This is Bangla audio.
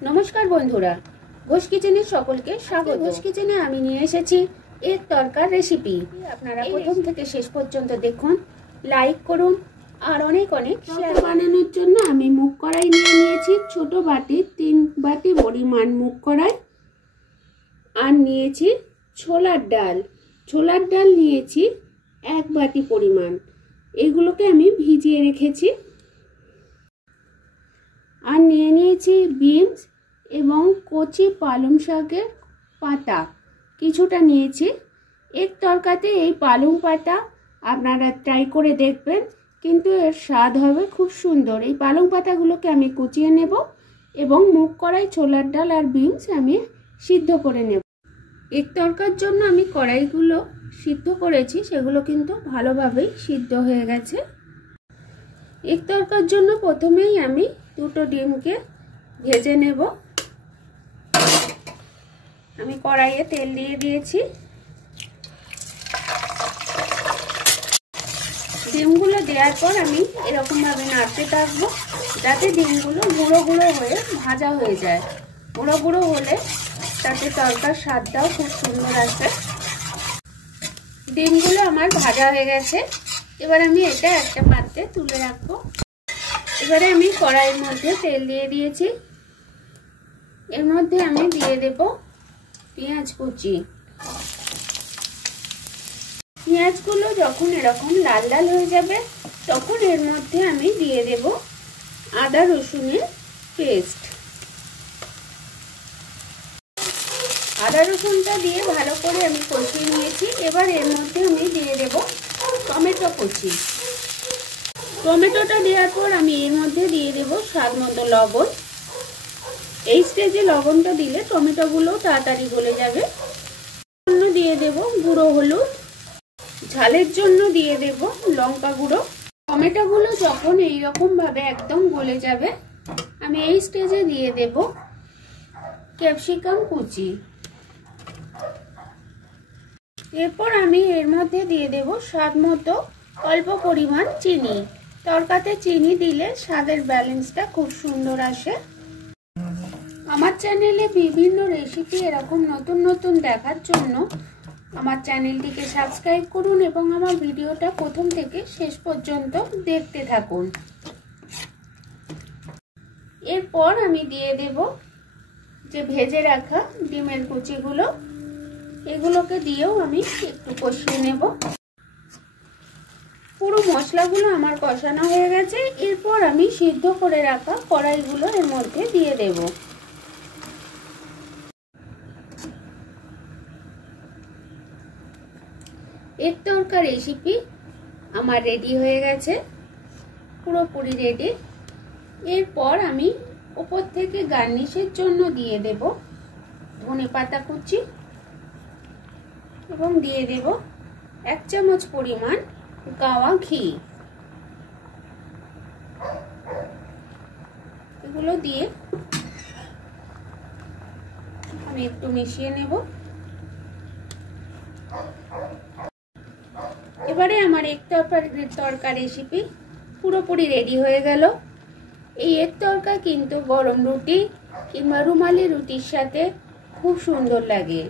नमस्कार बंधुरा घोष किचेने सकलके स्वागत। घोष किचेने आमी निये एसेछि एक तड़कार रेसिपि। आपनारा प्रथम थेके शेष पर्यन्त देखुन, लाइक करुन और अनेक अनेक शेयर। बानानोर जन्य आमी मुग कड़ाई निये नियेछि छोटो बाटी 3 बाटी परिमाण मुग कड़ाई और नियेछि छोलार डाल। छोलार डाल नियेछि 1 बाटी परिमाण। एगुलोके आमी भिजिए रेखेछि और निये नियेछि बिन्स एवं कचि पालং शाकेर पाता किछुटा नियेछि। एक तरकाते एई पालং पाता आपनारा ट्राई करे देखबेन, किन्तु एर स्वाद होबे खूब सुंदर। एई पालং पातागुलोके आमी कुचिए नेब एवं मुग कड़ाई छोलार डाल और बिन्स आमी सिद्ध करे नेब। एक तरकार जन्य आमी कड़ाईगुलो सिद्ध करेछि, सेगुलो किन्तु भालोभाबेई सिद्ध हये गेछे। एक तरकार जन्य प्रथमेई आमी दुटो डिमके भेजे नेब। आमी कड़ाइये तेल दिए दिएछि। डिमगुलो देওয়ার পর आमी एरकम भावे नाড়ते थाकबो যাতে ডিমগুলো গুঁড়ো গুঁড়ো হয়ে ভাজা হয়ে যায়। গুঁড়ো গুঁড়ো হলে তাতে তরকার স্বাদটাও খুব সুন্দর আসে। ডিমগুলো আমার ভাজা হয়ে গেছে। এবার আমি এটা একটা পাত্রে তুলে রাখবো। এবারে আমি কড়াইয়ের মধ্যে তেল দিয়ে দিয়েছি। এর মধ্যে আমি দিয়ে দেব পেঁয়াজ কুচি। পেঁয়াজগুলো যখন এরকম লাল লাল হয়ে যাবে তখন এর মধ্যে আমি দিয়ে দেব আদা রসুনের পেস্ট। আদা রসুনটা দিয়ে ভালো করে আমি কষিয়ে নিয়েছি। এবার এর মধ্যে আমি দিয়ে দেব টমেটো কুচি। টমেটোটা দেওয়ার পর আমি এর মধ্যে দিয়ে দেব স্বাদ মতো লবণ। এই স্টেজে লবণটা দিলে টমেটোগুলো তাড়াতাড়ি গলে যাবে। জন্য দিয়ে দেব গুঁড়ো হলুদ, ঝালের জন্য দিয়ে দেব লঙ্কা গুঁড়ো। টমেটোগুলো যখন এইরকম ভাবে একদম গলে যাবে আমি এই স্টেজে দিয়ে দেব ক্যাপসিকাম কুচি। এরপর আমি এর মধ্যে দিয়ে দেব স্বাদ মতো অল্প পরিমাণ চিনি। তরকাতে চিনি দিলে স্বাদের ব্যালেন্সটা খুব সুন্দর আসে। আমার চ্যানেলে বিভিন্ন রেসিপি এরকম নতুন নতুন দেখার জন্য আমার চ্যানেলটিকে সাবস্ক্রাইব করুন এবং আমার ভিডিওটা প্রথম থেকে শেষ পর্যন্ত দেখতে থাকুন। এরপর আমি দিয়ে দেব যে ভেজে রাখা ডিমের কুচিগুলো। এগুলোকে দিয়েও আমি একটু কষিয়ে নেব। পুরো মশলাগুলো আমার কষানো হয়ে গেছে। এরপর আমি সিদ্ধ করে রাখা কড়াইগুলো এর মধ্যে দিয়ে দেব। এক তরকার রেসিপি আমার রেডি হয়ে গেছে, পুরোপুরি রেডি। এরপর আমি উপর থেকে গার্নিশের জন্য দিয়ে দেব ধনেপাতা কুচি এবং দিয়ে দেব 1 চামচ পরিমাণ গাওয়া ঘি। এগুলো দিয়ে আমি একটু মিশিয়ে নেব। এবারে আমার এক তরকা রেসিপি পুরোপুরি রেডি হয়ে গেল। এই এক তরকা কিন্তু গরম রুটি কিংবা রুমালি রুটির সাথে খুব সুন্দর লাগে।